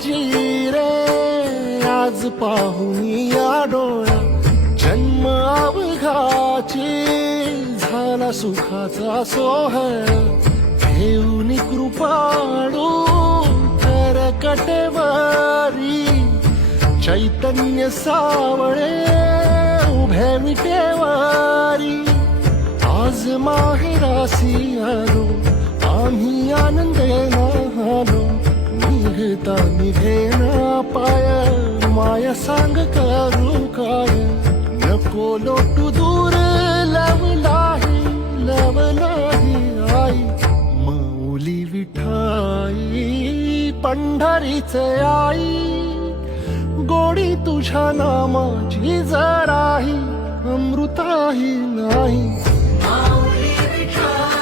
माझी रे आज पाहून या डोळ्या जन्म अवघाची झाला सुखाचा सोहळा घेऊन कृपाळू करकटेवारी चैतन्य सावळे उभे विटेवारी आज माहेरासी आलो आम्ही आनंदेना आलो निघता निघेना पाय माया सांग करू काय नको लोटू दूर लवलाही आई माऊली विठाई पंढरीचे आई गोडी तुझ्या नामाची जराही अमृताही नाही माऊली विठ्ठल